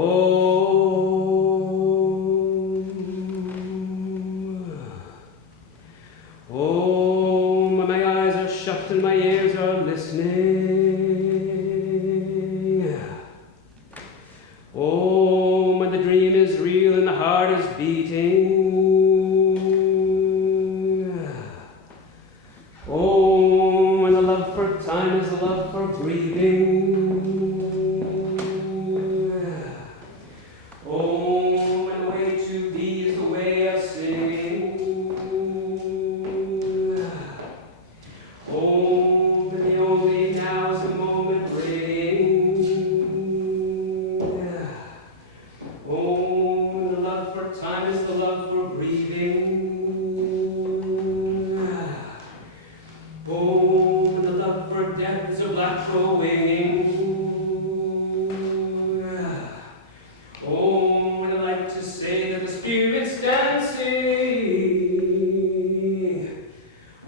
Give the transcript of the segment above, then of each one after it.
Oh, my eyes are shut and my ears are listening. Oh, when the dream is real and the heart is beating. Oh, when the love for time is the love for breathing. Oh, when the way to be is the way of singing. Oh, when the only now is the moment ringing. Oh, when the love for time is the love for breathing. Oh, when the love for death is a black crow winging. Oh, when I like to say that the spirit's dancing.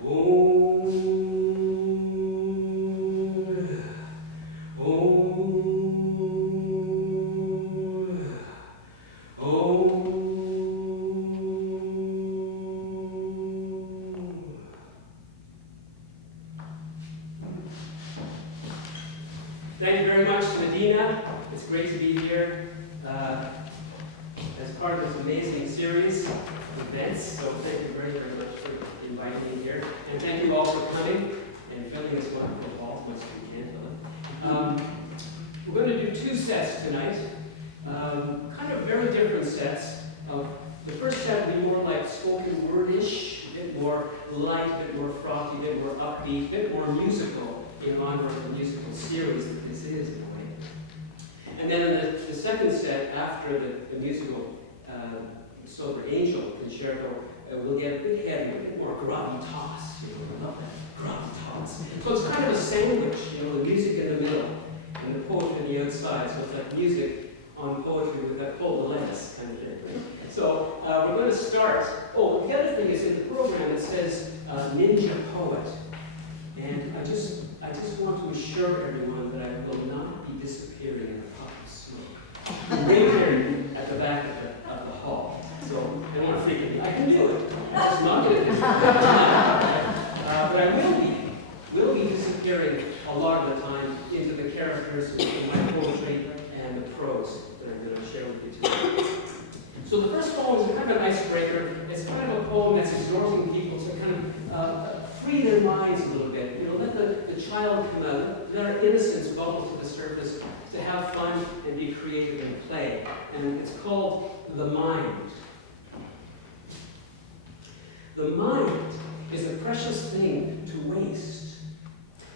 Oh, oh, oh. Thank you very much, Nadina. It's great to be here as part of this amazing series of events. So thank you very, very much for inviting me here. And thank you all for coming and filling this wonderful hall as much as we can. We're going to do two sets tonight, kind of very different sets. The first set will be more like spoken word-ish, a bit more light, a bit more frothy, a bit more upbeat, a bit more musical in honor of the musical series that this is in a way. And then in the second set, after the musical Silver Angel concerto, we'll get a bit heavier, a bit more gravitas. I love that, gravitas. So it's kind of a sandwich, the music in the middle and the poetry on the outside. So it's like music on poetry with that pull the lettuce kind of thing. Right? So we're going to start. Oh, the other thing is in the program it says Ninja Poet. And I just want to assure everyone that I will not be disappearing in a puff of smoke. Right here at the back of the hall. So I don't want to freak you. I can do it. I'm just not going to disappear. But I will be disappearing a lot of the time into the characters in my poetry and the prose that I'm going to share with you today. So the first poem is kind of an icebreaker. It's kind of a poem that's exhorting people to kind of free their minds a little bit. Let the child come out, let our innocence bubble to the surface, to have fun and be creative and play. And it's called The Mind. The mind is a precious thing to waste.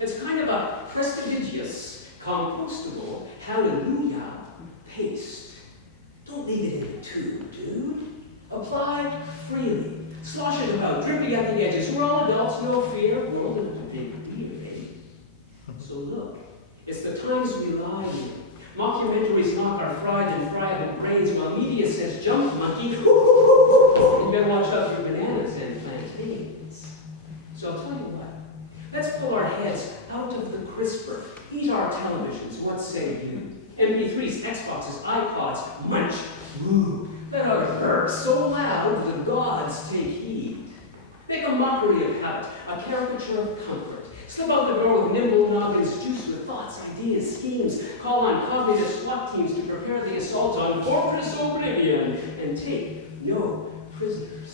It's kind of a prestigious, compostable, hallelujah paste. Don't leave it in the tube, dude. Apply freely. Slosh it about, dripping at the edges. We're all adults, no fear. We're all in a big beer, eh? So look, it's the times we lie in. Mockumentaries mock our fried and private brains, while media says, jump, monkey. You better watch out for bananas and plantains. So I'll tell you what. Let's pull our heads out of the crisper. Eat our televisions. What say you? MP3s, Xboxes, iPods, munch. Ooh. Let our burp so loud the gods take heed. Make a mockery of habit, a caricature of comfort. Slip out the door with nimble noggins, juiced with thoughts, ideas, schemes. Call on cognitive SWAT teams to prepare the assault on Fortress Oblivion and take no prisoners.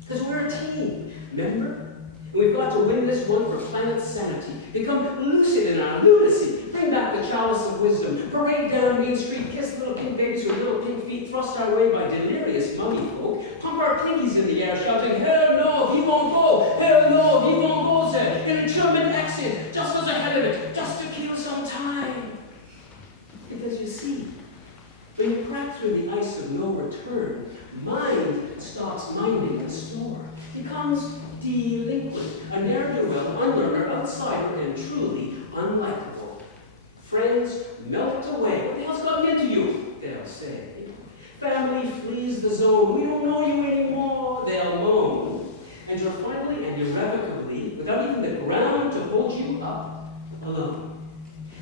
Because we're a team, remember? And we've got to win this one for planet sanity. Become lucid in our lunacy. Bring back the chalice of wisdom. Parade down Main Street, kiss little pink babies with little pink feet, thrust our way by delirious mummy folk. Pump our pinkies in the air, shouting, hell no, he won't go. Hell no, he won't go, sir. Get a German exit, just as ahead of it, just to kill some time. Because you see, when you crack through the ice of no return, mind stops minding the storm. Becomes delinquent, a ne'er-do-well, unlearner, outsider, and truly unlikable. Friends melt away. What the hell's gotten into you? They'll say. Family flees the zone. We don't know you anymore. They'll moan. And you're finally and irrevocably, without even the ground to hold you up, alone.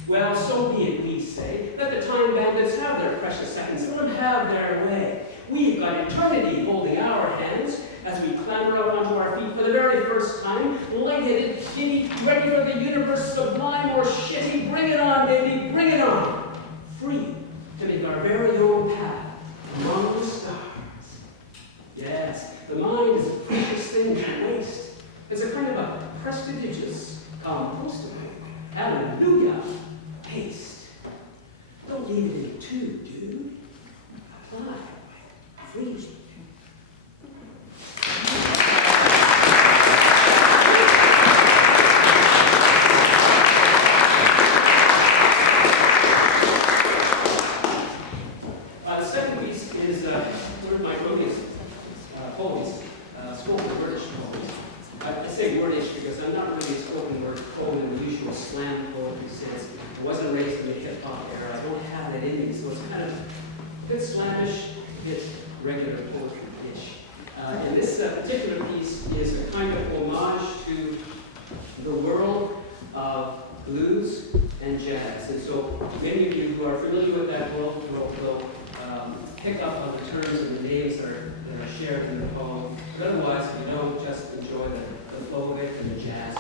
Well, so be it, we say. Let the time bandits have their precious precious seconds. Let them have their way. We've got eternity holding our hands as we clamber up onto our feet for the very first time, lightheaded, giddy, ready for the universe, sublime or shitty. Bring it on, baby, bring it on. Free to make our very own path among the stars. Yes, the mind is a precious thing to waste. It's a kind of a prestigious, compostable, hallelujah, paste. Don't leave it in two, dude. Apply. Freeze. The second piece is one of my earliest poems, spoken wordish poems. I say wordish because I'm not really a spoken word poet in the usual slam poetry sense. I wasn't raised in the hip-hop era. I don't have that in me, so it's kind of a bit slamish, a bit regular poetry-ish. And this particular piece is a kind of homage to the world of blues and jazz. And so many of you who are familiar with that world will pick up on the terms and the names that are shared in the poem. But otherwise, if you don't, just enjoy the flow of it and the jazz.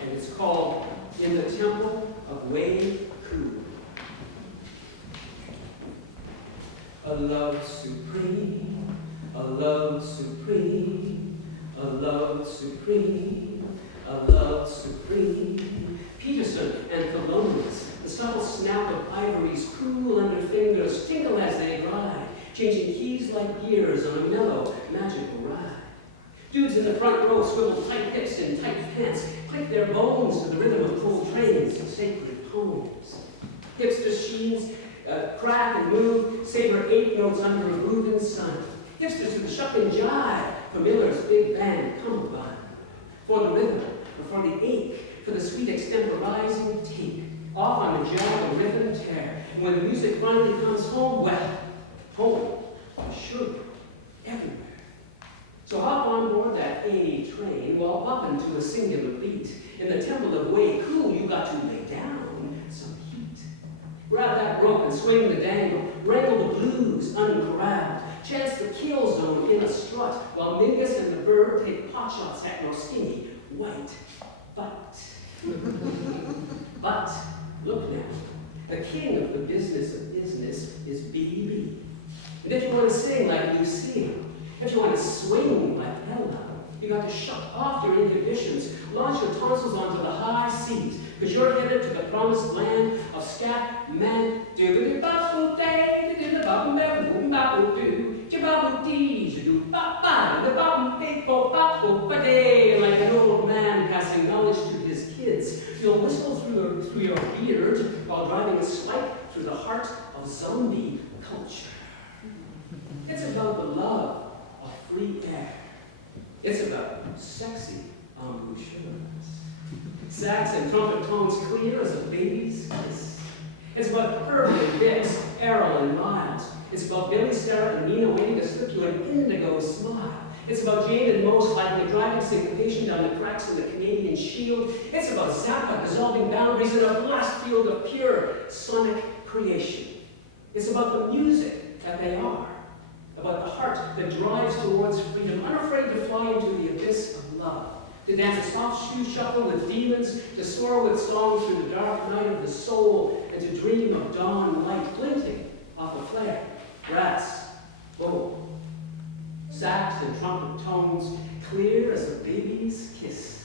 And it's called In the Temple of Wave Coup. A love supreme, a love supreme, a love supreme, a love supreme. Peterson and Thelonious, the subtle snap of ivories cool under fingers, tinkle as they glide, changing keys like gears on a mellow, magical ride. Dudes in the front row swivel tight hips and tight pants, click their bones to the rhythm of Coltrane's sacred poems. Hipster sheens crack and move, savor 8 notes under a grooving sun. Hipsters to the shuck and jive for Miller's big band cummerbund. For the rhythm, or for the ache, for the sweet extemporizing take, off on the jag of riff and tear. And when the music finally comes home, well, home, sugar, everywhere. So hop on board that A train, while up into a singular beat. In the temple of way cool, you got to lay down some heat. Grab that rope and swing the dangle, wrangle the blues uncorralled, chance the kill zone in a strut, while Mingus and the bird take potshots at your skinny white butt. But, look now, the king of the business of business is BB. And if you want to sing like Lucille, if you want to swing like Ella, you got to shut off your inhibitions, launch your tonsils onto the high seas, because you're headed to the promised land of scat, man, like an old man passing knowledge to his kids. You'll whistle through your beard while driving a spike through the heart of zombie culture. It's about the love of free air. It's about sexy embouchures. Sax and trumpet tones clear as a baby's kiss. It's about Herbie and Bix, Errol and Miles. It's about Billy, Sarah, and Nina waiting to slip you an indigo smile. It's about Jane and Mo sliding a driving syncopation down the cracks in the Canadian Shield. It's about Zappa dissolving boundaries in a blast field of pure sonic creation. It's about the music that they are, about the heart that drives towards freedom, unafraid to fly into the abyss of love, to dance a soft shoe shuffle with demons, to soar with song through the dark night of the soul, and to dream of dawn light glinting off a flare, brass, bowl. Sax and trumpet tones, clear as a baby's kiss,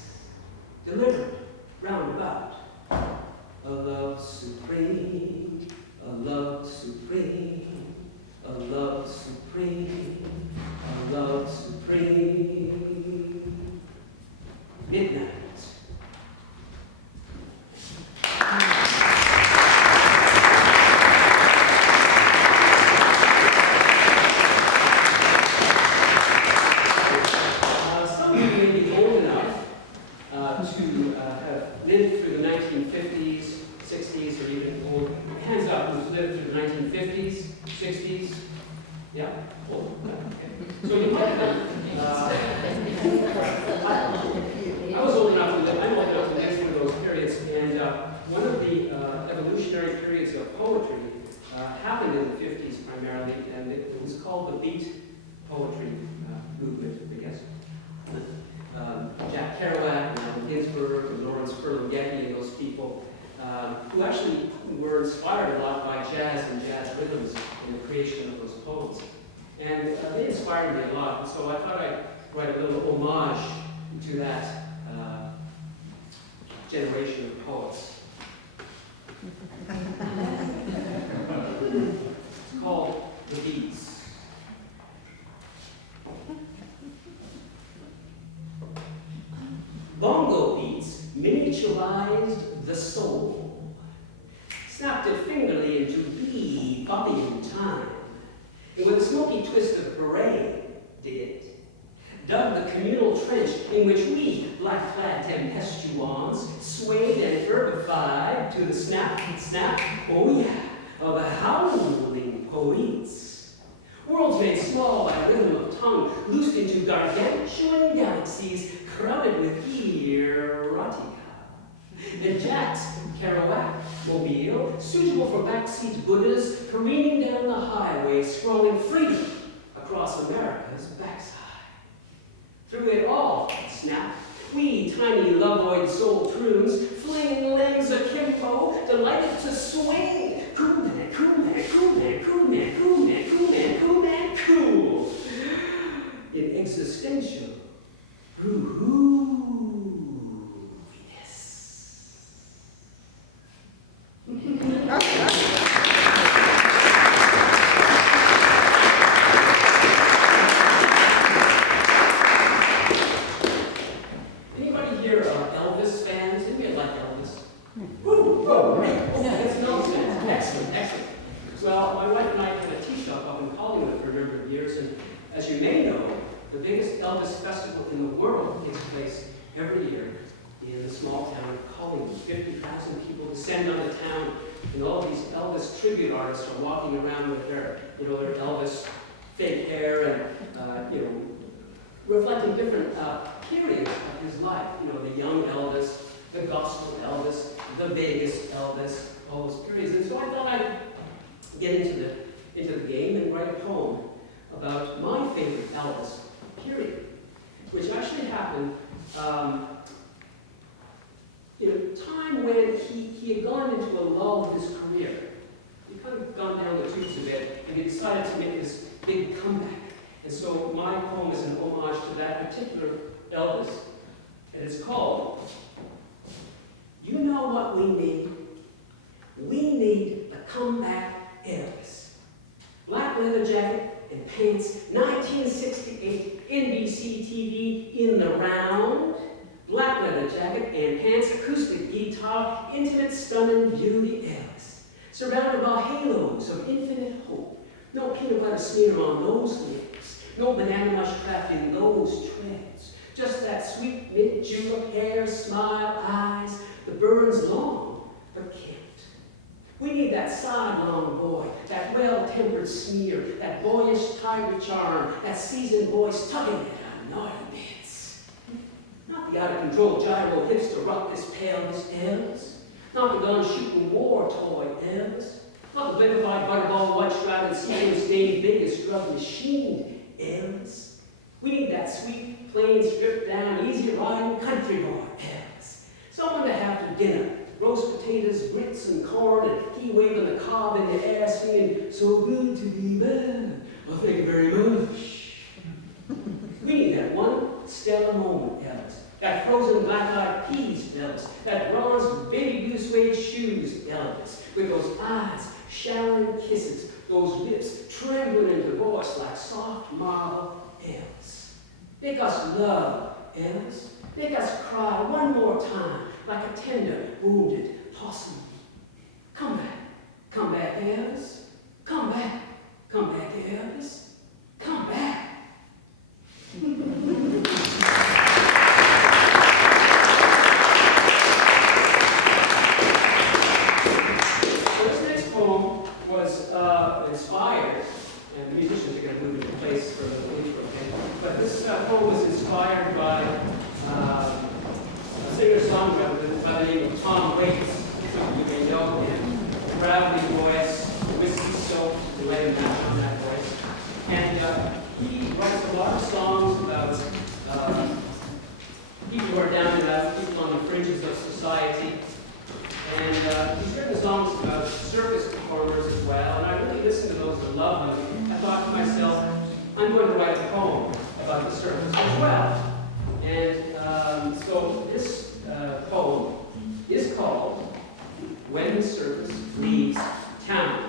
delivered round about. A love supreme, a love supreme, a love supreme, a love supreme. Midnight. Some of you may be old enough to have lived through the 1950s, 60s, or even old. Hands up who's lived through the 1950s, 60s. Yeah? Old? Okay. So you might have. I was old enough to live, I'm old enough to live through those periods, and one of the evolutionary periods of poetry happened in the 50s. primarily, and it was called the beat poetry movement, I guess. Jack Kerouac, and Allen Ginsberg, and Lawrence Ferlinghetti, and those people who actually were inspired a lot by jazz and jazz rhythms in the creation of those poems. And they inspired me a lot, and so I thought I'd write a little homage to that generation of poets. It's called The Beats. Bongo beats miniaturized the soul, snapped it fingerly into bee-bopping time, and with a smoky twist of beret, did it. Dug the communal trench in which we, black-clad tempestuons, swayed and herbified to the snap, snap, oh yeah, of the howling poets. Worlds made small by rhythm of tongue, loosed into gargantuan galaxies crowded with erotica. And Jack's Kerouac mobile, suitable for backseat Buddhas, careening down the highway, scrolling freedom across America's backside. Through it all, snap, we tiny lovoid soul troons, flinging limbs akimbo, delighted to swing. Cool man, cool man, cool man, cool man, cool man, cool man, cool man, cool. In existential grooviness. Tribute artists are walking around with their Elvis fake hair and, reflecting different periods of his life. The young Elvis, the gospel Elvis, the Vegas Elvis, all those periods. And so I thought I'd get into the game and write a poem about my favorite Elvis period, which actually happened in a time when he had gone into a lull of his career. He kind of gone down the tubes a bit, and he decided to make this big comeback. And so my poem is an homage to that particular Elvis, and it's called, You Know What We Need? We need the comeback Elvis. Black leather jacket and pants, 1968, NBC TV in the round. Black leather jacket and pants, acoustic guitar, intimate, stunning beauty Elvis. Surrounded by halos of infinite hope. No peanut butter smear on those lips. No banana mush craft in those treads. Just that sweet mint julep hair, smile, eyes that burns long but can't. We need that sidelong boy, that well-tempered sneer, that boyish tiger charm, that seasoned voice tugging at our naughty bits. Not the out-of-control gyro hips to rock this Elvis Elvis. Not the gun-shooting war toy Elvis. Not the vivified butterball, white-shrouded, sequin-stained, Vegas drug machine Elvis. We need that sweet, plain, stripped-down, easy-riding country boy Elvis. Someone to have for dinner. Roast potatoes, grits, and corn, and he waving the cob in the air, singing, so good to be bad. Oh, thank you very much. We need that one stellar moment Elvis. That frozen black-eyed peas, Elvis. That bronze baby blue suede shoes, Elvis. With those eyes, showering kisses. Those lips trembling in the voice like soft marble, Elvis. Make us love, Elvis. Make us cry one more time, like a tender, wounded possum. Come back, Elvis. Come back, Elvis. Come back. Inspired, and the musicians are going to move into place for the intro, okay? But this poem was inspired by a singer-songwriter by the name of Tom Waits. Some of you may know him. Gravelly voice, whiskey soaked, the way he writes a lot of songs about people who are down and out, people on the fringes of society. And he's written songs about circus performers as well, and I really listened to those and loved them. I thought to myself, I'm going to write a poem about the circus as well. And so this poem is called When the Circus Leaves Town.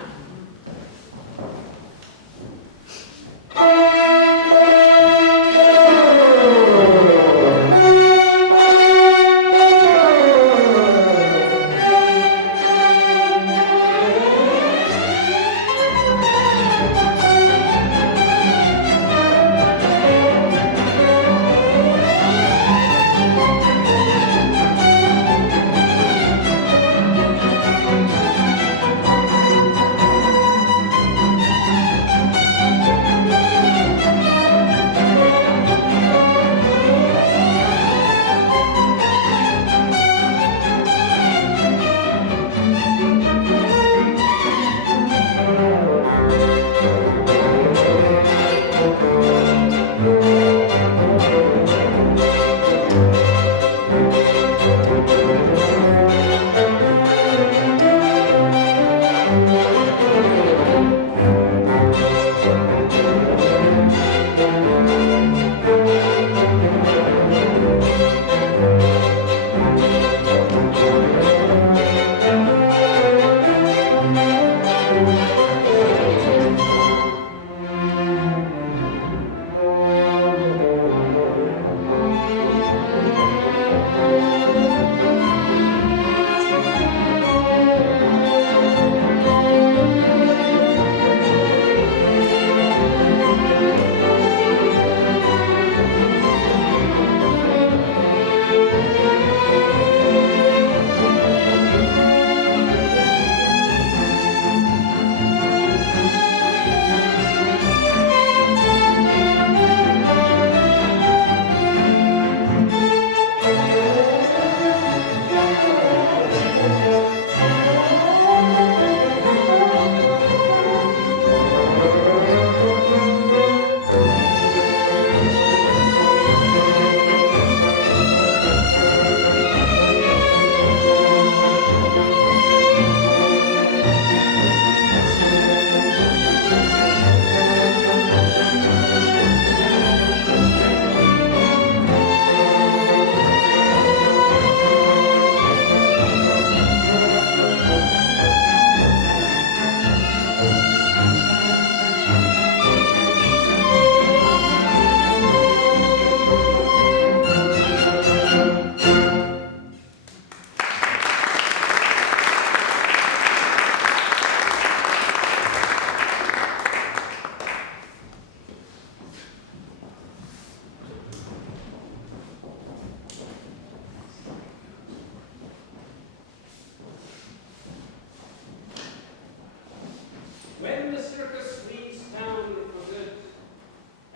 When the circus leaves town for good,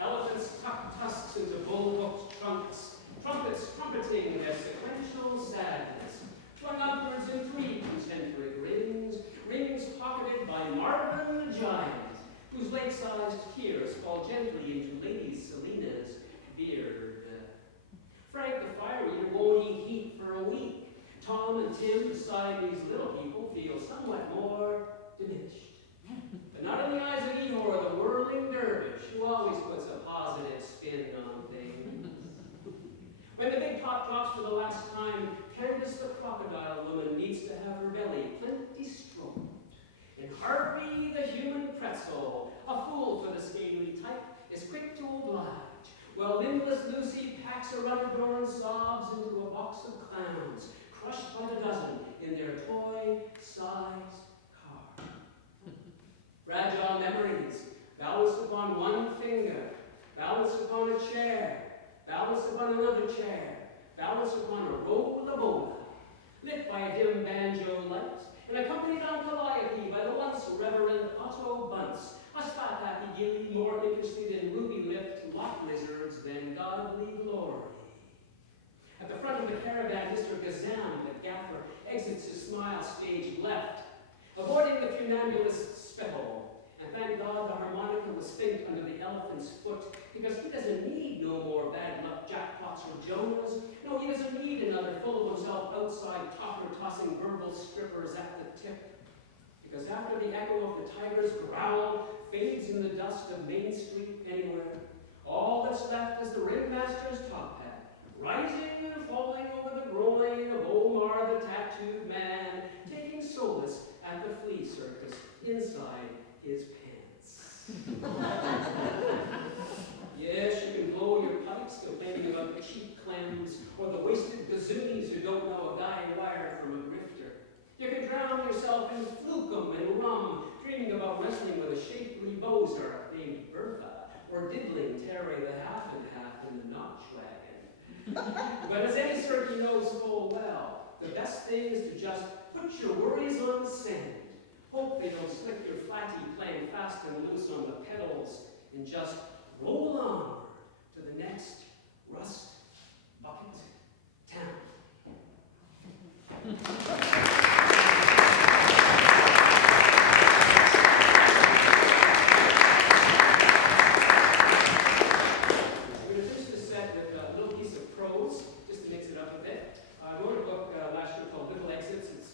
elephants tuck tusks into bull-hooked trunks, trumpets trumpeting their sequential sadness, flung upwards in 3 concentric rings, rings pocketed by Marvin the Giant, whose lake-sized tears fall gently into Lady Selina's beard. Frank the fire eater won't eat heat for a week. Tom and Tim beside these little people feel somewhat more diminished. But not in the eyes of Eeyore, the whirling dervish, who always puts a positive spin on things. When the big pot drops for the last time, Candace the crocodile woman needs to have her belly plenty stroked. And Harvey the human pretzel, a fool for the scaly type, is quick to oblige, while limbless Lucy packs a rubber door and sobs into a box of clowns, crushed by the dozen in their toy-sized car. Fragile memories, balanced upon one finger, balanced upon a chair, balanced upon another chair, balanced upon a roll-a-bola, lit by a dim banjo light, and accompanied on Calliope by the once Reverend Otto Bunce, a fat-happy gilly more interested in ruby-lipped lock lizards than godly glory. At the front of the caravan, Mr. Gazam, the gaffer, exits his smile stage left, avoiding the funambulist's spittle, and thank God the harmonica was spent under the elephant because he doesn't need no more bad luck jackpots or Jonas. No, he doesn't need another full of himself outside topper-tossing verbal strippers at the tip. Because after the echo of the tiger's growl fades in the dust of Main Street anywhere, all that's left is the ringmaster's top hat, rising and falling over the groin of Omar the tattooed man, taking solace at the flea circus inside his pants. Yes, you can blow your pipes complaining about the cheap clams or the wasted gazoonies who don't know a guy wired from a grifter. You can drown yourself in flukum and rum, dreaming about wrestling with a shapely bozer named Bertha, or diddling Terry the half and half in the notch wagon. But as any circuit knows full well, the best thing is to just put your worries on the sand. Hope they don't slick your flatty playing fast and loose on the pedals, and just roll on to the next rust bucket town. We're going to finish the set with a little piece of prose, just to mix it up a bit. I wrote a book last year called Little Exits. It's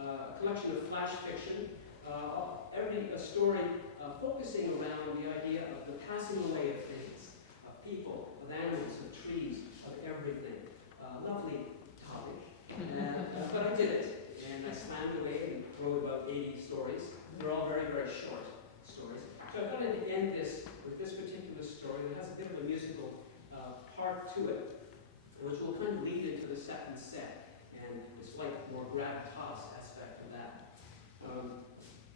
a collection of flash fiction. A story focusing around the idea of the passing away of things, of people, of animals, of trees, of everything. Lovely topic. But I did it, and I slammed away and wrote about 80 stories. They're all very, very short stories. So I thought I'd end this with this particular story that has a bit of a musical part to it, which will kind of lead into the second set, and a slight more gravitas aspect of that.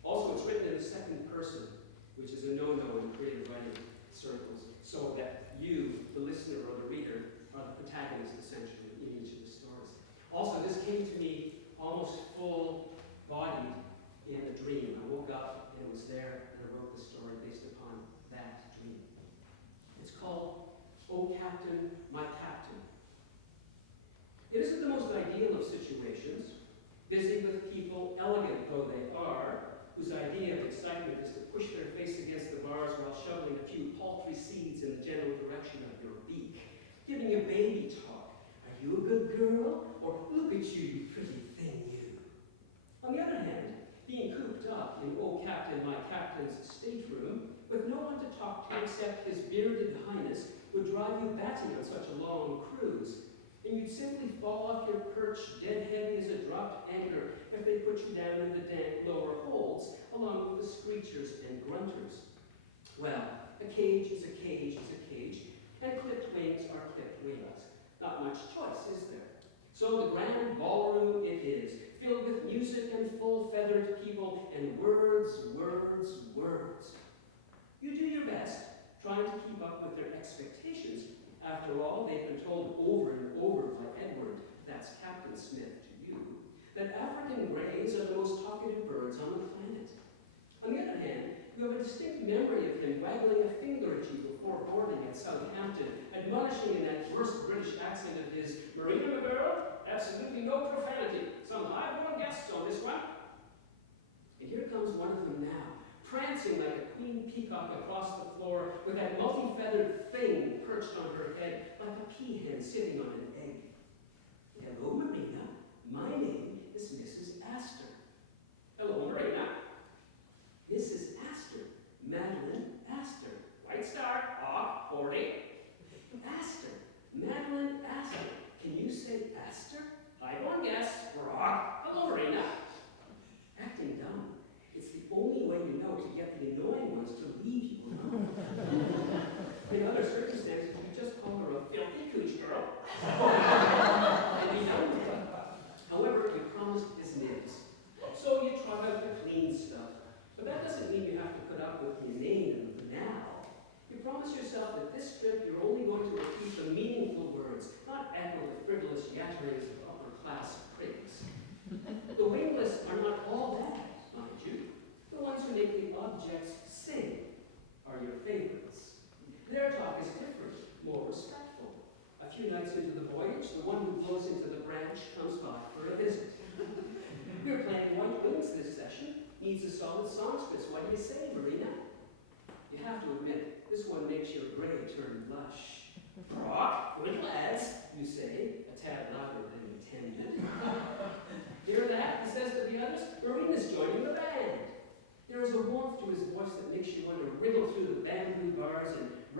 Also, it's written in the second person, which is a no-no in creative writing circles, so that you, the listener or the reader, are the protagonist, essentially, in each of the stories. Also, this came to me almost full-bodied in a dream. I woke up, and it was there, and I wrote the story based upon that dream. It's called, "Oh Captain, My Captain." It isn't the most ideal of situations, busy with people, elegant though they are, whose idea of excitement is to push their face against the bars while shoveling a few paltry seeds in the general direction of your beak, giving you baby talk. Are you a good girl? Or look at you, you pretty thing, you. On the other hand, being cooped up in "Oh Captain, My Captain's" stateroom, with no one to talk to except His Bearded Highness, would drive you batty on such a long cruise, and you'd simply fall off your perch dead heavy as a dropped anchor if they put you down in the dank lower holds, along with the screechers and grunters. Well, a cage is a cage is a cage, and clipped wings are clipped wings. Not much choice, is there? So the grand ballroom it is, filled with music and full-feathered people, and words, words, words. You do your best, trying to keep up with their expectations. After all, they've been told over and over by Edward, that's Captain Smith to you, that African greys are the most talkative birds on the planet. On the other hand, you have a distinct memory of him waggling a finger at you before boarding at Southampton, admonishing in that worst British accent of his, "Marina, my girl, absolutely no profanity. Some high-born guests on this one." And here comes one of them now, prancing like a queen peacock across the floor with that multi-feathered thing perched on her head like a peahen sitting on an egg. "Hello, Marina. My name is Mrs. Astor." "Hello, Marina." "Mrs. Astor. Madeline Astor." "White Star, off, 40. "Astor. Madeline Astor. Can you say Astor?" "High-born guess, rock. Hello, Marina." Acting dumb. It's the only way you know to get the annoying ones to leave you alone. In other circumstances, you just call her a filthy cooch girl. And be done with it. However, you promised his nibs. So you trot out the clean stuff. But that doesn't mean you have to put up with the inane and the banal. You promise yourself that this trip you're only going to repeat the meaningful words, not echo the frivolous yatterings of upper-class prigs. The wingless are not all that, mind you. The ones who make the objects sing are your favorites. Their talk is different, more respectful. A few nights into the voyage, the one who blows into the branch comes by for a visit. "You're playing White Wings this session. Needs a solid songstress. What do you say, Marina?" You have to admit, this one makes your gray turn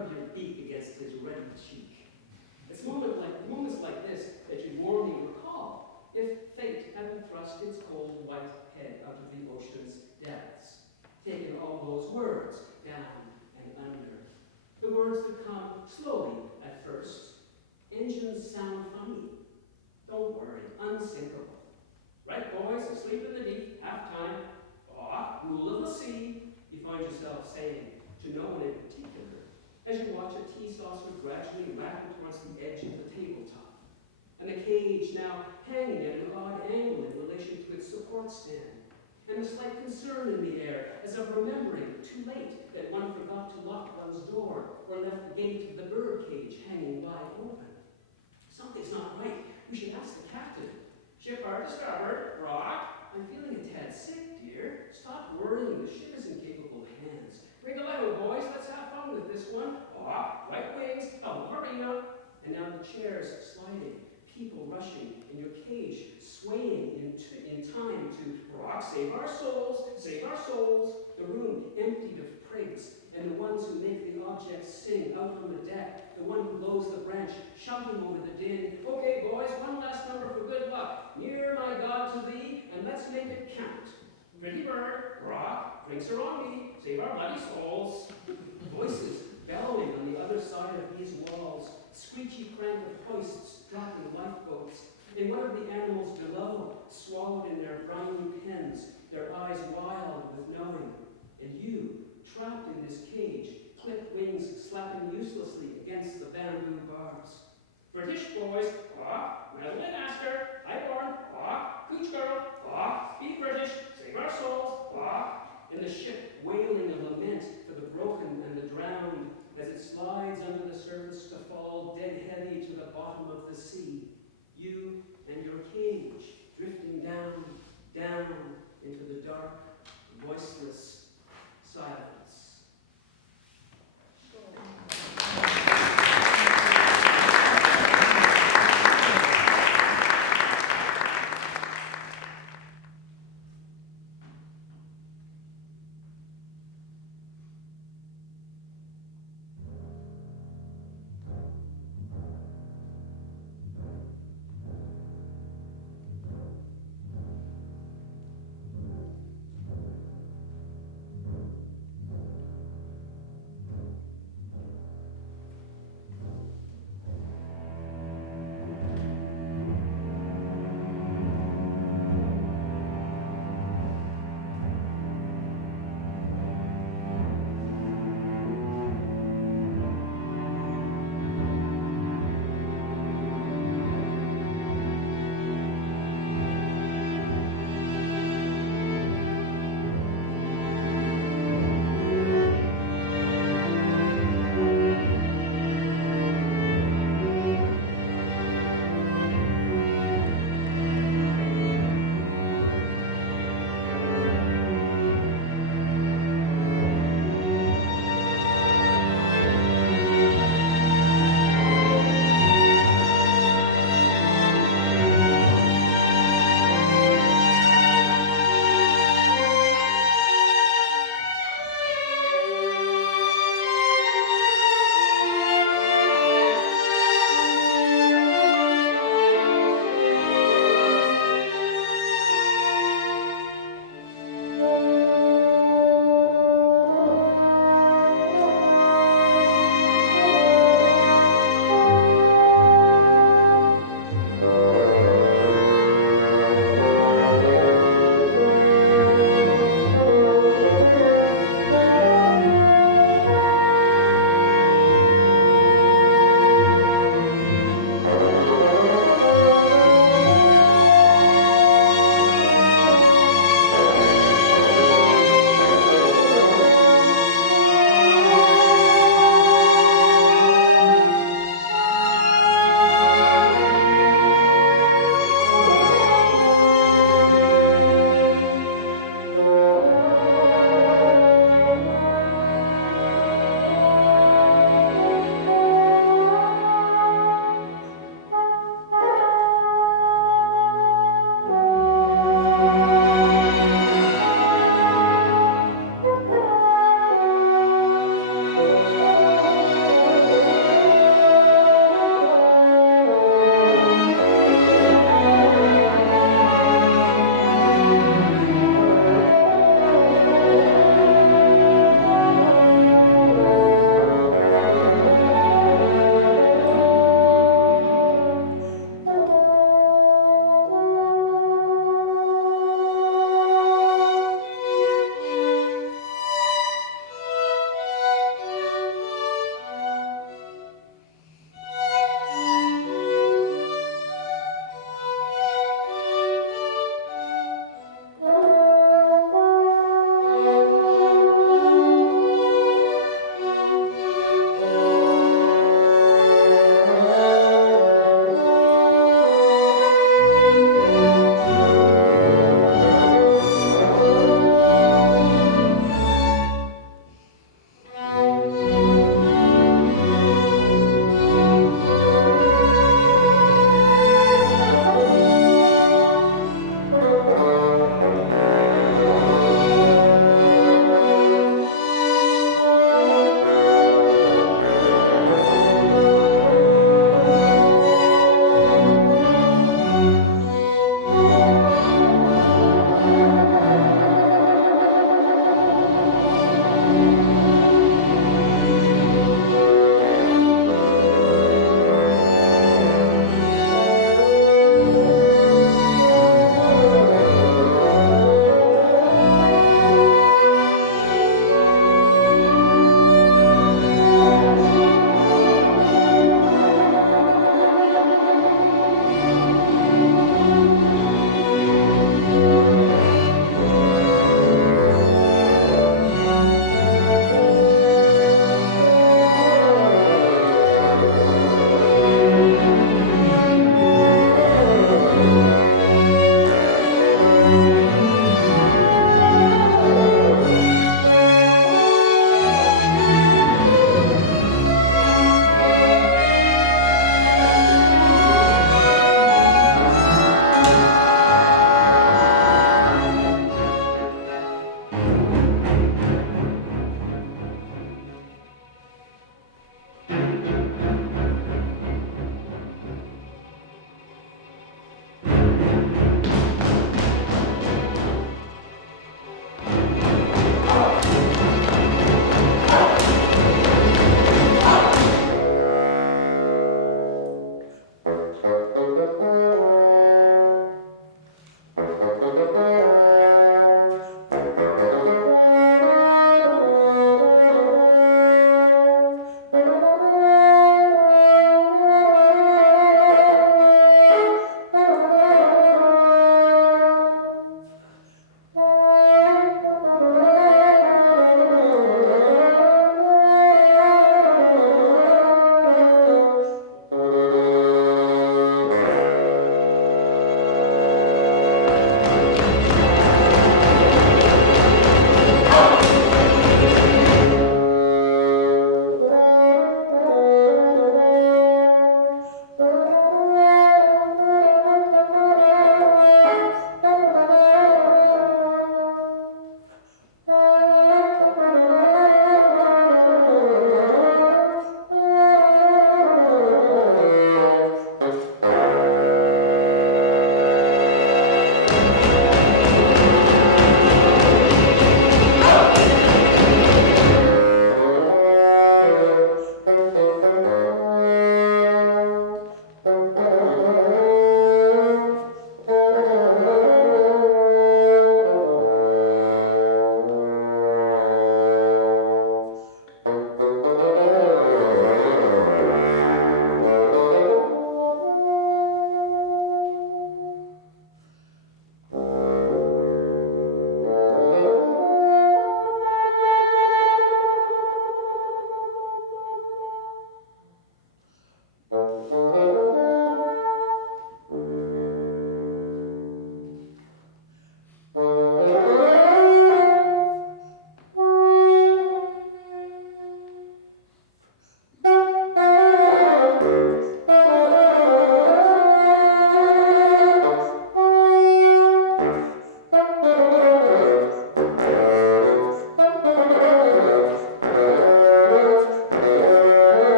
rub your beak against his ruddy cheek. It's moments like this that you warmly recall if fate hadn't thrust its cold white head out of the ocean's depths, taken all those words down and under. The words that come slowly at first. Engines sound funny. Don't worry, unsinkable. Right, boys, asleep in the deep, half-time. Rule of the sea, you find yourself saying to no one in particular, as you watch a tea saucer gradually rattle towards the edge of the tabletop, and the cage now hanging at an odd angle in relation to its support stand, and a slight concern in the air as of remembering too late that one forgot to lock one's door or left the gate of the bird cage hanging wide open. Something's not right. We should ask the captain. Ship hard to starboard. Rock. I'm feeling a tad sick, dear. Stop worrying. The ship is in capable hands. Ring a level, boys. Let's have fun with this one. Right wings. Marina. And now the chairs sliding. People rushing. And your cage swaying in time to rock. Save our souls. Save our souls. The room emptied of prigs. And the ones who make the objects sing out on the deck, the one who blows the branch, shouting over the din. Okay, boys, one last number for good luck. Near my God to thee, and let's make it count. Pretty bird, rock, drinks are on me, save our bloody souls. Voices bellowing on the other side of these walls, screechy crank of hoists dropping lifeboats. And one of the animals below, swallowed in their briny pens, their eyes wild with knowing. And you, trapped in this cage, clipped wings slapping uselessly against the bamboo bars. British boys, Madeline Astor, Highborn, Cooch Girl, be British, save our souls, and the ship wailing a lament for the broken and the drowned as it slides under the surface to fall dead heavy to the bottom of the sea. You and your cage drifting down, down into the dark, voiceless silence.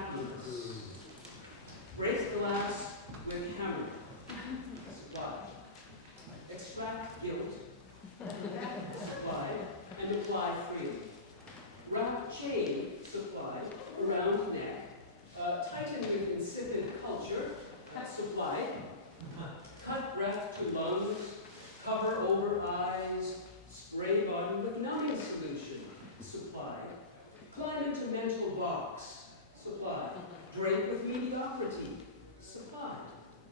happiness. Break glass with hammer. Supply. Extract guilt. Supply. And apply freely. Wrap chain, supply, around neck. Tighten with insipid culture. Supply. Cut breath to lungs. Cover over eyes. Spray body with numbing solution. Supply. Climb into mental box. Supply. Drape with mediocrity. Supply.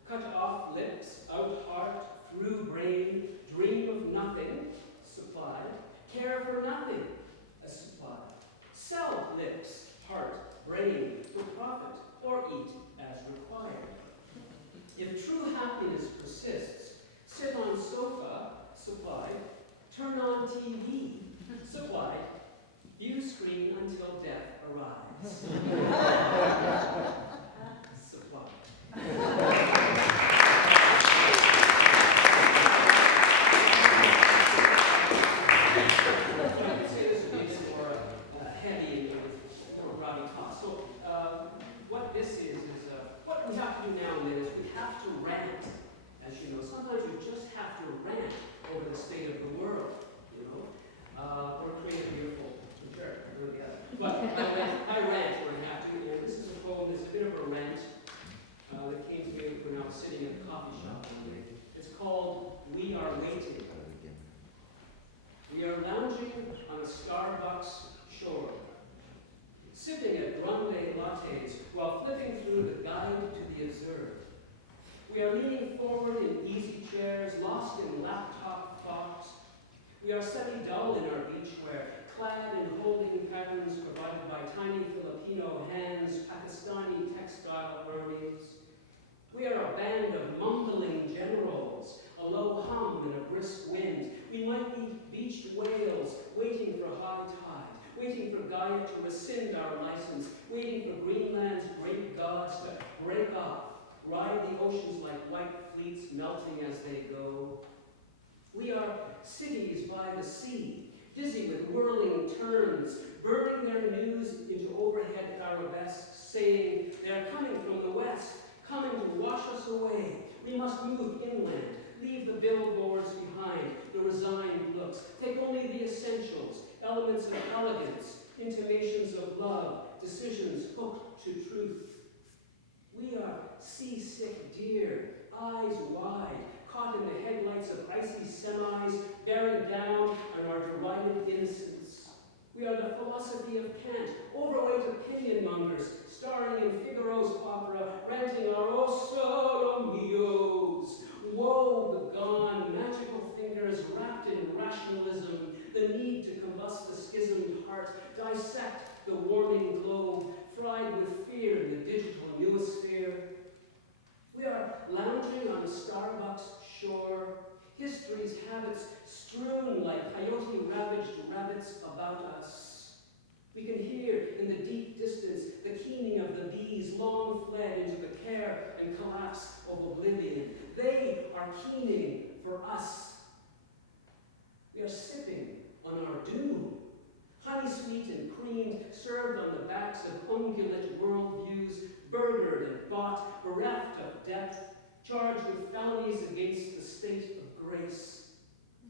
Cut off lips, out heart, through brain, dream of nothing. Supply. Care for nothing. A supply. Sell lips, heart, brain for profit, or eat as required. If true happiness persists, sit on sofa. Supply. Turn on TV. Supply. View screen until death arrives. Supply. I would say this would be a bit more heavy and more gravitas. So what this is what we have to do now and then is we have to rant. As you know, sometimes you just have to rant over the state of the world, you know, or create a beautiful picture. But I rant when I have to. And this is a poem that's a bit of a rant that came to me when I was sitting at the coffee shop one day. It's called We Are Waiting. We are lounging on a Starbucks shore, sipping at grande lattes while flipping through the guide to the observed. We are leaning forward in easy chairs, lost in laptop thoughts. We are semi-dull in our beachwear, clad in holding patterns provided by tiny Filipino hands, Pakistani textile Hermes. We are a band of mumbling generals, a low hum and a brisk wind. We might be beached whales, waiting for high tide, waiting for Gaia to rescind our license, waiting for Greenland's great gods to break off, ride the oceans like white fleets melting as they go. We are cities by the sea, dizzy with whirling turns, burning their news into overhead arabesques, saying they are coming from the west, coming to wash us away. We must move inland, leave the billboards behind, the resigned looks, take only the essentials, elements of elegance, intimations of love, decisions hooked to truth. We are seasick deer, eyes wide, caught in the headlights of icy semis, bearing down on our derided innocence. We are the philosophy of Kant, overweight opinion mongers, starring in Figaro's opera, ranting our "O solo mios." Woe begone, magical thinkers wrapped in rationalism, the need to combust the schismed heart, dissect the warming globe, fried with fear in the digital noosphere. We are lounging on a Starbucks shore, history's habits strewn like coyote-ravaged rabbits about us. We can hear in the deep distance the keening of the bees long fled into the care and collapse of oblivion. They are keening for us. We are sipping on our doom. Honey sweet and creamed, served on the backs of ungulate worldviews, burgered and bought, bereft of depth, charged with felonies against the state of grace.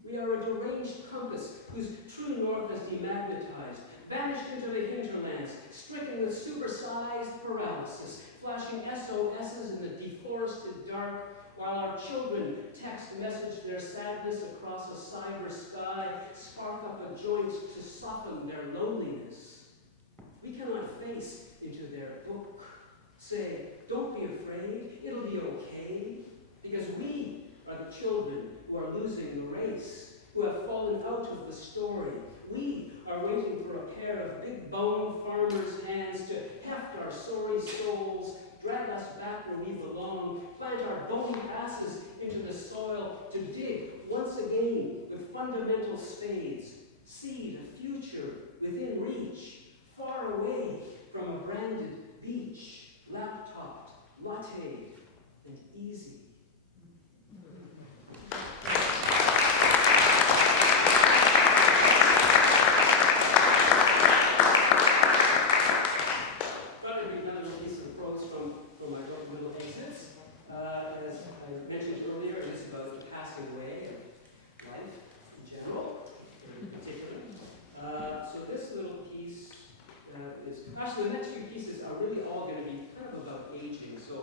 We are a deranged compass whose true north has demagnetized, vanished into the hinterlands, stricken with supersized paralysis, flashing SOSs in the deforested dark, while our children text message their sadness across a cyber sky, spark up a joint to soften their loneliness. We cannot face into their book, say, don't be afraid, it'll be okay, because we are the children who are losing the race, who have fallen out of the story. We are waiting for a pair of big-boned farmers' hands to heft our sorry souls, drag us back where we belong, plant our bony asses into the soil to dig once again with fundamental spades, seed a future within reach, far away from a branded beach, laptop, latte, and easy. Rather than another the next few pieces are really all going to be kind of about aging. So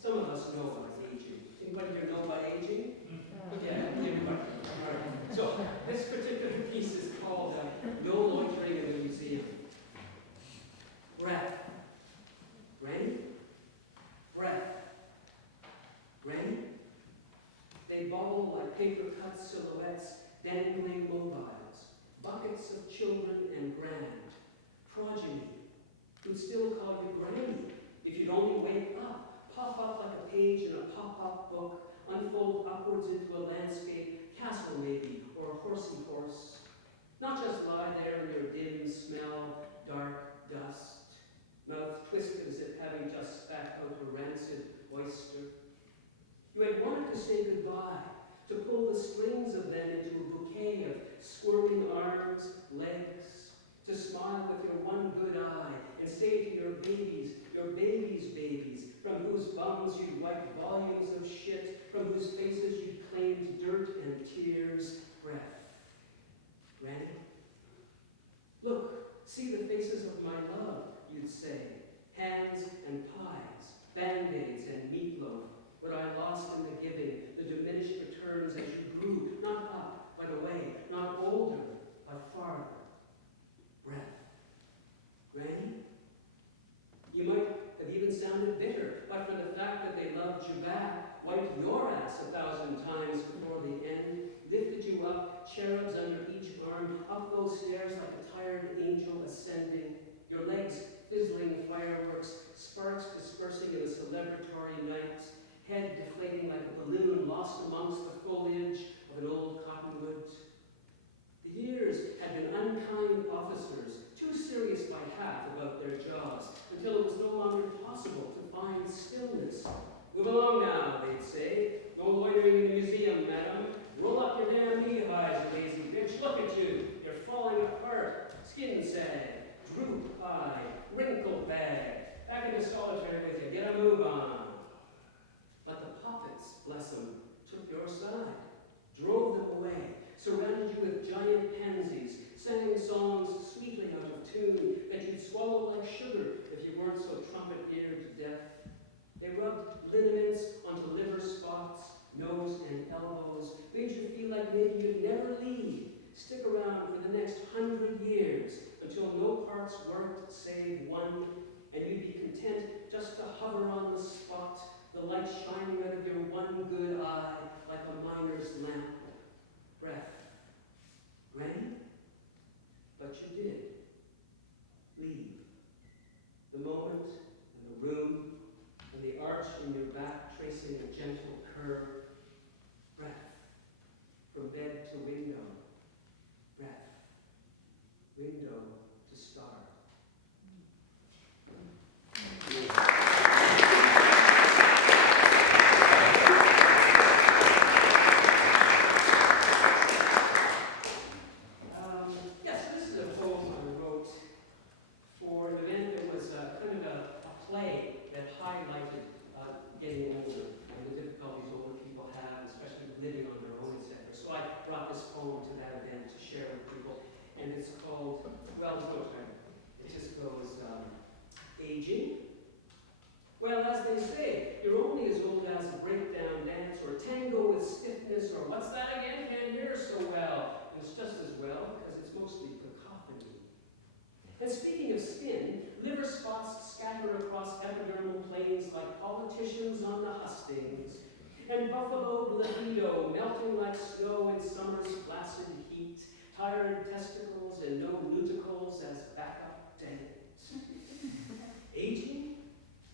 some of us know about aging. Anybody here know about aging? Yeah, everybody. All right. So this particular piece is called No Loitering in the Museum. Breath. Granny? Breath. Granny? They bubble like paper-cut silhouettes, dangling mobiles, buckets of children and grand, progeny, who'd still call you Granny if you'd only wake up, pop up like a page in a pop-up book, unfold upwards into a landscape, castle maybe, or a horsey horse. Not just lie there in your dim smell, dark dust, mouth twisted as if having just spat out a rancid oyster. You had wanted to say goodbye, to pull the strings of them into a bouquet of squirming arms, legs, to smile with your one good eye and say to your babies' babies, from whose bums you'd wiped volumes of shit, from whose faces you'd claimed dirt and tears, breath. Granny? Look, see the faces of my love, you'd say. Hands and pies, band-aids and meatloaf, what I lost in the giving, the diminished returns as you grew, not up, but away, not older, but farther. Breath. Granny? You might have even sounded bitter, but for the fact that they loved you back, wiped your ass 1,000 times before the end, lifted you up, cherubs under each arm, up those stairs like a tired angel ascending, your legs fizzling fireworks, sparks dispersing in a celebratory night, head deflating like a balloon lost amongst the foliage of an old cottonwood. The years had been unkind officers, too serious by half about their jobs, until it was no longer possible to find stillness. Move along now, they'd say. No loitering in the museum, madam. Roll up your damn knee-highs, you lazy bitch. Look at you. You're falling apart. Skin sag, droop eye, wrinkle bag. Back into solitary with you. Get a move on. But the puppets, bless them, took your side, drove them away, surrounded you with giant pansies, sang songs sweetly out of tune that you'd swallow like sugar if you weren't so trumpet-eared to death. They rubbed liniments onto liver spots, nose and elbows, made you feel like maybe you'd never leave, stick around for the next 100 years until no parts worked save one, and you'd be content just to hover on the spot, the light shining out of your one good eye like a miner's lamp. Breath. Granny? But you did. Leave. The moment and the room and the arch in your back tracing a gentle curve. Breath. From bed to window. Breath. Window to star. Getting older and the difficulties older people have, especially living on their own, etc. So I brought this poem to that event to share with people, and it's called, well, there's no title. It just goes, aging. Well, as they say, you're only as old as a breakdown dance or a tango with stiffness or what's that again? Can't hear so well. And it's just as well because it's mostly cacophony. And speaking of skin, liver spots scatter across epidermal plains like politicians on the hustings, and buffaloed libido melting like snow in summer's flaccid heat, tired testicles and no nuticles as backup dents. Aging?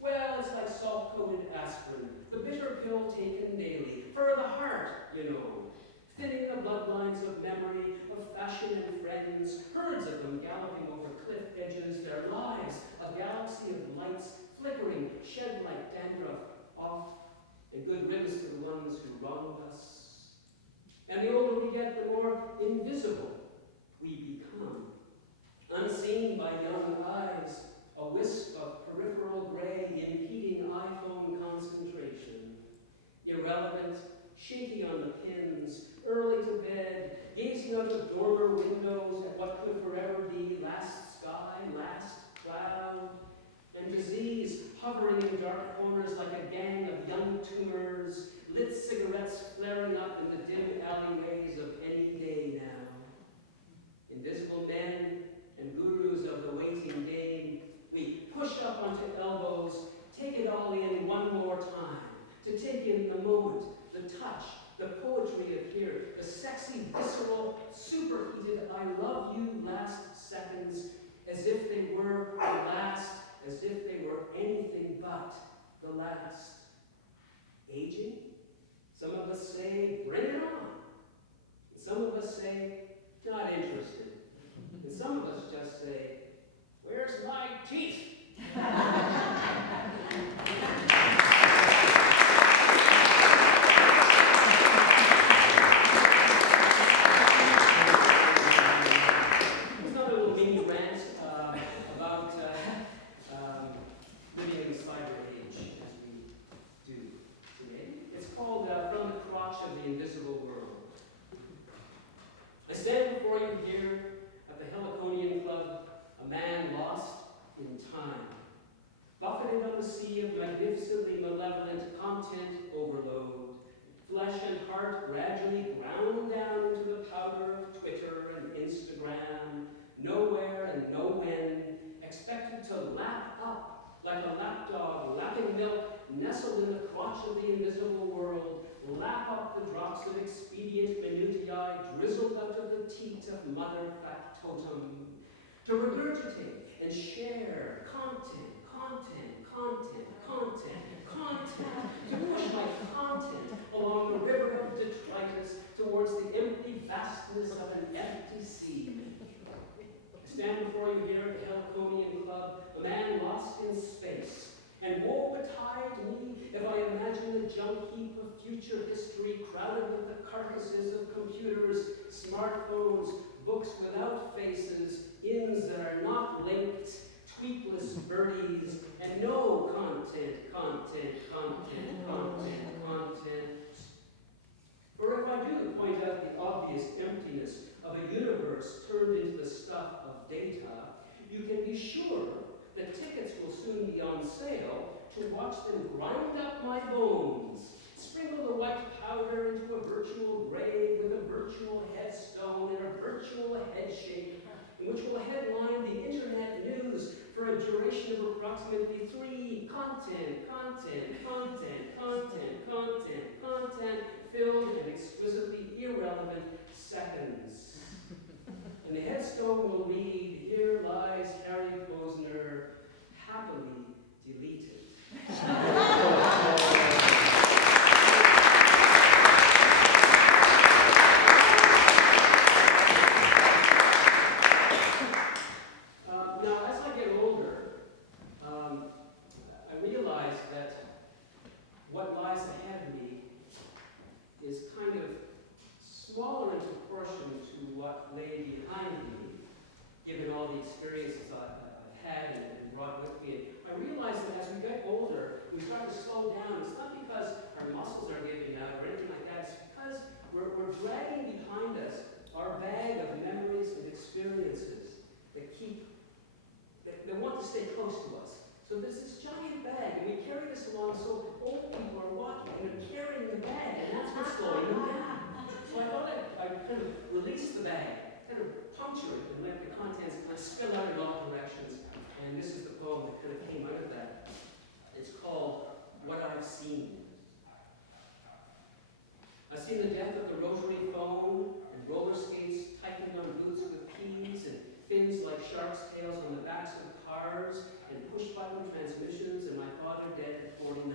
Well, it's like salt-coated aspirin, the bitter pill taken daily, for the heart, you know. Thinning the bloodlines of memory, of fashion and friends, herds of them galloping over cliff edges, their lives a galaxy of lights flickering, shed like dandruff off, and good riddance to the ones who wronged us. And the older we get, the more invisible we become, unseen by young eyes, a wisp of peripheral gray impeding iPhone concentration, irrelevant, shaky on the pins, early to bed, gazing out of dormer windows at what could forever be last sky, last cloud, sparkling in dark corners like a gang of young tumors, lit cigarettes flaring up in the dim alleyways of any day now. Invisible men and gurus of the waiting game, we push up onto elbows, take it all in one more time, to take in the moment, the touch, the poetry of here, the sexy, visceral, superheated I love you last seconds, as if they were the last, as if they were anything but the last. Aging? Some of us say, bring it on. And some of us say, not interested. And some of us just say, where's my teeth? Living in the cyber age, as we do today. It's called From the Crotch of the Invisible World. I stand before you here at the Heliconian Club, a man lost in time, buffeted on the sea of magnificently malevolent content overload, flesh and heart gradually ground down into the powder of Twitter and Instagram, nowhere and no when, expected to lap up like a lapdog lapping milk, nestled in the crotch of the invisible world, lap up the drops of expedient minutiae drizzled out of the teat of mother factotum, to regurgitate and share content, to push my content along the river of detritus towards the empty vastness of an empty sea. I stand before you here at the Heliconian Club, a man lost in space. And woe betide me if I imagine the junk heap of future history crowded with the carcasses of computers, smartphones, books without faces, inns that are not linked, tweetless birdies, and no content. For if I do point out the obvious emptiness of a universe turned into the stuff of data, you can be sure that tickets will soon be on sale to watch them grind up my bones, sprinkle the white powder into a virtual grave with a virtual headstone and a virtual headshake, in which will headline the internet news for a duration of approximately 3 content filled and exquisitely irrelevant seconds. And the headstone will read, "Here lies Harry Posner, happily deleted." Now, as I get older, I realize that what lies ahead of me is kind of smaller in proportion to what lay behind me, given all the experiences I've had and brought with me. I realize that as we get older, we start to slow down. It's not because our muscles are giving out or anything like that. It's because we're dragging behind us our bag of memories and experiences that want to stay close to us. So there's this giant bag, and we carry this along so old people are walking and carrying the bag, and that's what's slowing them down. So I thought I'd kind of release the bag, kind of puncture it, and let the contents kind of spill out in all directions. And this is the poem that kind of came out of that. It's called What I've Seen. I've seen the death of the rotary phone, and roller skates tightened on boots with keys, and fins like sharks' tails on the backs of cars, and push-button transmissions, and my father dead at 49.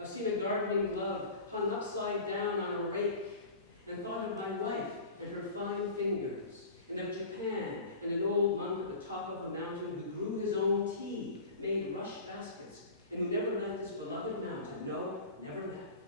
I've seen a gardening glove hung upside down on a rake, and thought of my wife and her fine fingers, and of Japan, and an old monk at the top of a mountain who grew his own tea, made rush baskets, and who never left his beloved mountain. No, never left.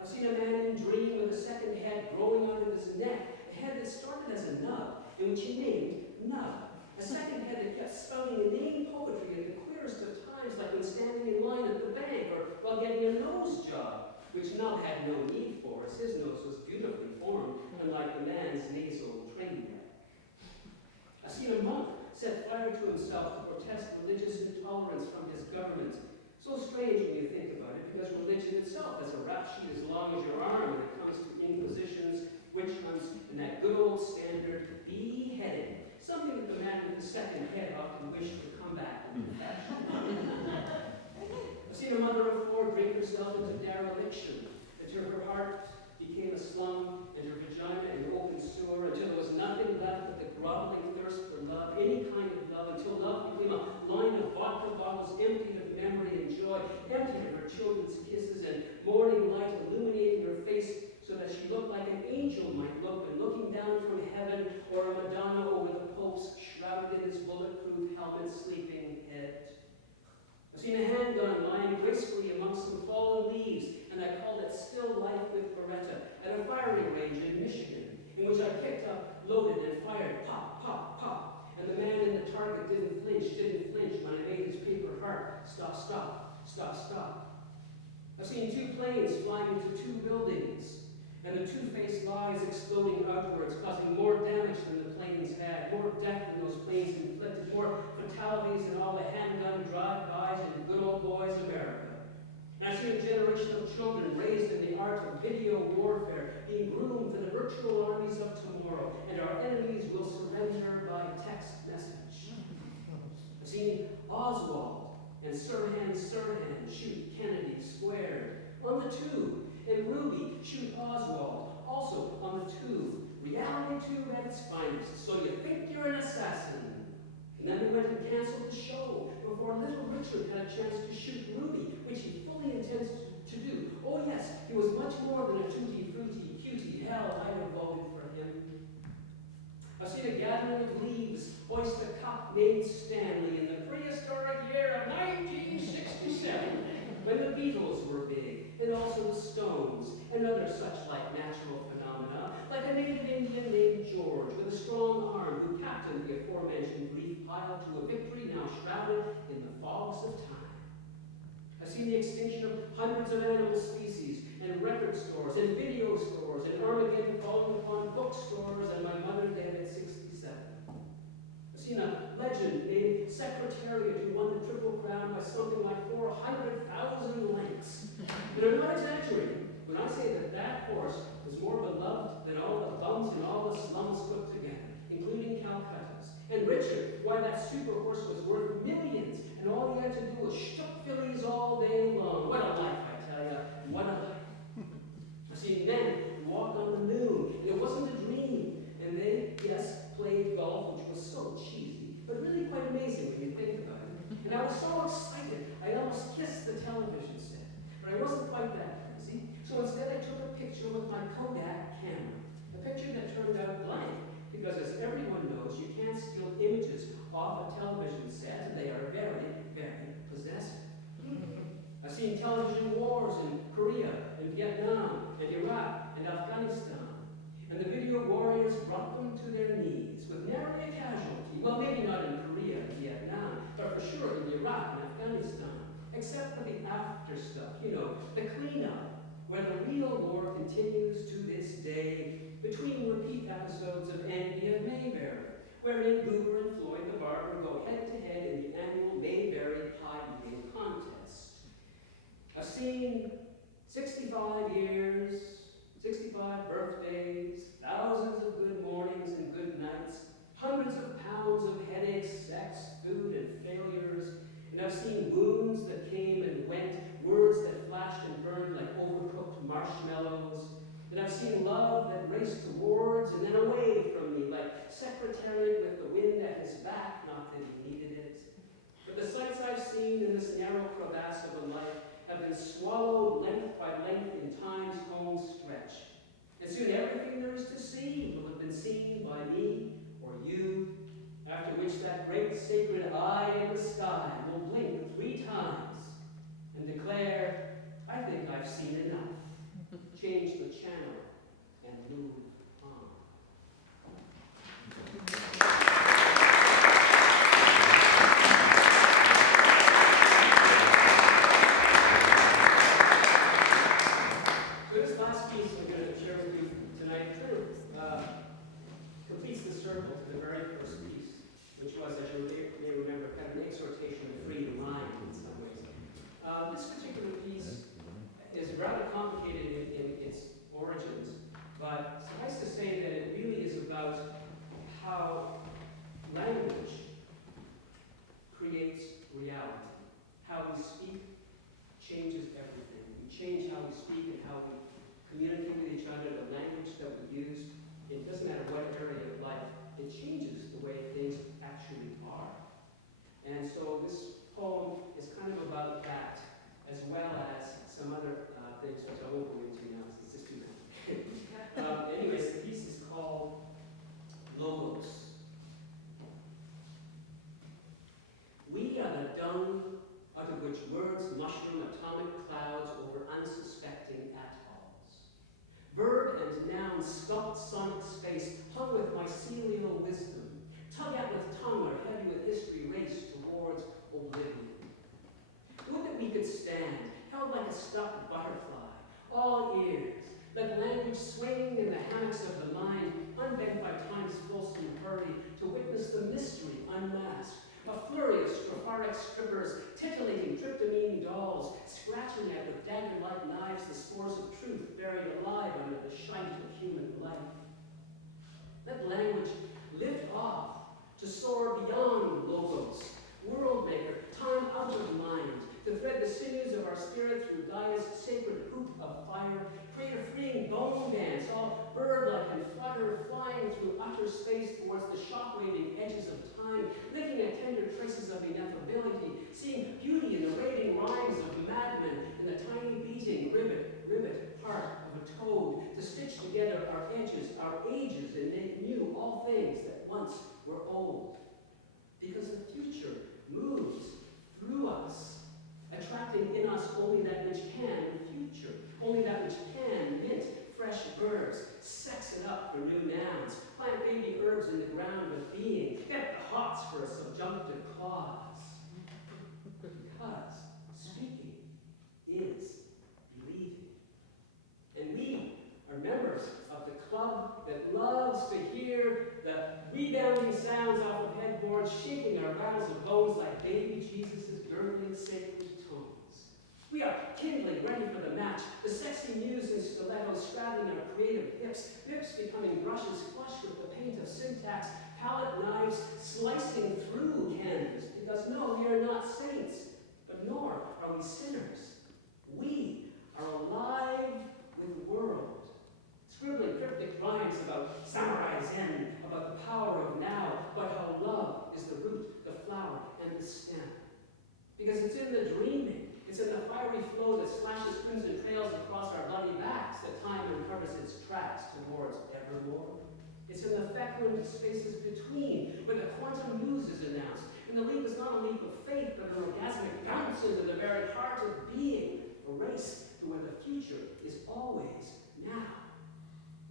I've seen a man in dream with a second head growing out of his neck, a head that started as a nub, in which he named Nub. A second head that kept spouting inane poetry at the queerest of times, like when standing in line at the bank or while getting a nose job, which Nub had no need for, as his nose was beautifully formed, unlike the man's nasal train wreck. I've seen a monk set fire to himself to protest religious intolerance from his government. government. So strange when you think about it, because religion itself has a rap sheet as long as your arm when it comes to inquisitions, witch hunts, and that good old standard beheading. Something that the man with the second head often wished to come back into fashion. I've seen a mother of four drink herself into dereliction, until her heart became a slum and her vagina an open sewer, until there was nothing left but the groveling thirst for love, any kind of love, until love became a line of vodka bottles emptied of memory and joy, emptied of her children's kisses, and morning light illuminating her face so that she looked like an angel might look when looking down from heaven, or a Madonna over the popes shrouded in his bulletproof helmet sleeping head. I've seen a handgun lying gracefully amongst some fallen leaves, and I called it Still Life with Beretta, at a firing range in Michigan, in which I picked up, loaded, and fired pop, pop, pop. And the man in the target didn't flinch when I made his paper heart stop, stop, stop, stop. I've seen two planes flying into two buildings, and the two-faced lies exploding outwards, causing more damage than the planes had, more death than those planes inflicted, more fatalities than all the handgun drive-bys in good old boys America. And I see a generation of children raised in the art of video warfare, being groomed for the virtual armies of tomorrow, and our enemies will surrender by text message. I've seen Oswald and Sirhan shoot Kennedy squared on the tube, and Ruby shoot Oswald, also on the tube. Reality tube at its finest, so you think you're an assassin. And then they went and canceled the show before little Richard had a chance to shoot Ruby, which he fully intends to do. Oh yes, he was much more than a tutti-frutti cutie. Hell, I would voted for him. I've seen a gathering of leaves hoist a cup named Stanley in the prehistoric year of 1967, when the Beatles were big, and also the Stones, and other such like natural phenomena, like a native Indian named George, with a strong arm, who captained the aforementioned brief pile to a victory now shrouded in the fogs of time. I've seen the extinction of hundreds of animal species, and record stores, and video stores, and Armageddon falling upon bookstores, and my mother dead at 67. I've seen a legend named Secretariat who won the Triple Crown by something like 400,000 lengths. And I'm not exaggerating when I say that that horse was more beloved than all the bums in all the slums put together, including Calcutta's. And Richard, why that super horse was worth millions, and all he had to do was shuck fillies all day long. What a life, I tell you, what a life. I've seen men walk on the moon, and it wasn't a dream. And they, yes, played golf, which was so cheesy, but really quite amazing when you think about it. And I was so excited, I almost kissed the television set. But I wasn't quite that crazy, so instead I took a picture with my Kodak camera. A picture that turned out blank, because as everyone knows, you can't steal images off a television set, and they are very, very possessive. I've seen television wars in Korea, and Vietnam, and Iraq, and Afghanistan. And the video warriors brought them to their knees with nary a casualty. Well, maybe not in Korea and Vietnam, but for sure in Iraq and Afghanistan. Except for the after stuff, you know, the cleanup, where the real war continues to this day, between repeat episodes of Andy and Mayberry, wherein Goober and Floyd the barber go head-to-head in the annual Mayberry pie eating contest. I've seen 65 years, 65 birthdays, thousands of good mornings and good nights, hundreds of pounds of headaches, sex, food, and failures. And I've seen wounds that came and went, words that flashed and burned like overcooked marshmallows. And I've seen love that raced towards and then away from me, like Secretariat with the wind at his back, not that he needed it. But the sights I've seen in this narrow crevasse of a life have been swallowed length by length in time's home stretch. And soon everything there is to see will have been seen by me or you, after which that great sacred eye in the sky will blink 3 times and declare, I think I've seen enough. Change the channel and move on. So this last piece I'm going to share with you tonight completes the circle to the very first piece, which was, as you may remember, kind of an reality. How we speak changes everything. We change how we speak and how we communicate with each other, the language that we use. It doesn't matter what area of life, it changes the way things actually are. And so this poem is kind of about that, as well as some other things which I won't go into now, it's just too many. Anyways, the piece is called Logos. We are the dung out of which words mushroom atomic clouds over unsuspecting atolls. Verb and noun sculpt sonic space, hung with mycelial wisdom. Tug at with tongue or heavy with history race towards oblivion. Would that we could stand, held like a stuffed butterfly, all ears, like language swaying in the hammocks of the mind, unbent by time's fulsome hurry, to witness the mystery unmasked. A flurry of strophatic strippers, titillating tryptamine dolls, scratching at with dagger-like knives the spores of truth buried alive under the shite of human life. Let language lift off to soar beyond logos, world maker, time out of mind, to thread the sinews of our spirit through Gaia's sacred hoop of fire, create a freeing bone dance, all bird-like and flutter, flying through utter space towards the shock-waving edges of time, licking at tender traces of ineffability, seeing beauty in the raving rhymes of madmen, in the tiny beating rivet heart of a toad, to stitch together our edges, our ages, and make new all things that once were old. Because the future moves through us, attracting in us only that which can future, only that which can mint fresh verbs, sex it up for new nouns, plant baby herbs in the ground of being, get the hots for a subjunctive clause. Because speaking is believing. And we are members of the club that loves to hear the rebounding sounds off of headboards, shaking our rattles of bones like baby Jesus' gurgling sacred tones. We are kindling, ready for the match, the sexy muse in stilettos straddling our creative hips, lips becoming brushes flush with the paint of syntax, palette knives slicing through canvas, because no, we are not saints, but nor are we sinners. We are alive with the world, scribbling cryptic rhymes about samurai zen, about the power of now, about how love is the root, the flower, and the stem. Because it's in the dreaming, it's in the fiery flow that slashes crimson trails across our bloody backs that time uncovers its tracks towards evermore. It's in the fecund spaces between, where the quantum news is announced, and the leap is not a leap of faith, but an orgasmic bounce into the very heart of being, a race to where the future is always now.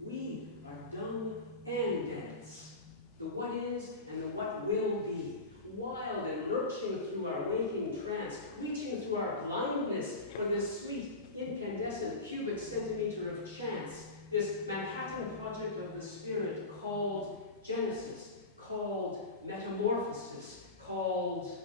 We are dung and dense, the what is and the what will be, wild and lurching through our waking trance, reaching through our blindness for this sweet, incandescent cubic centimeter of chance, this Manhattan project of the spirit called Genesis, called metamorphosis, called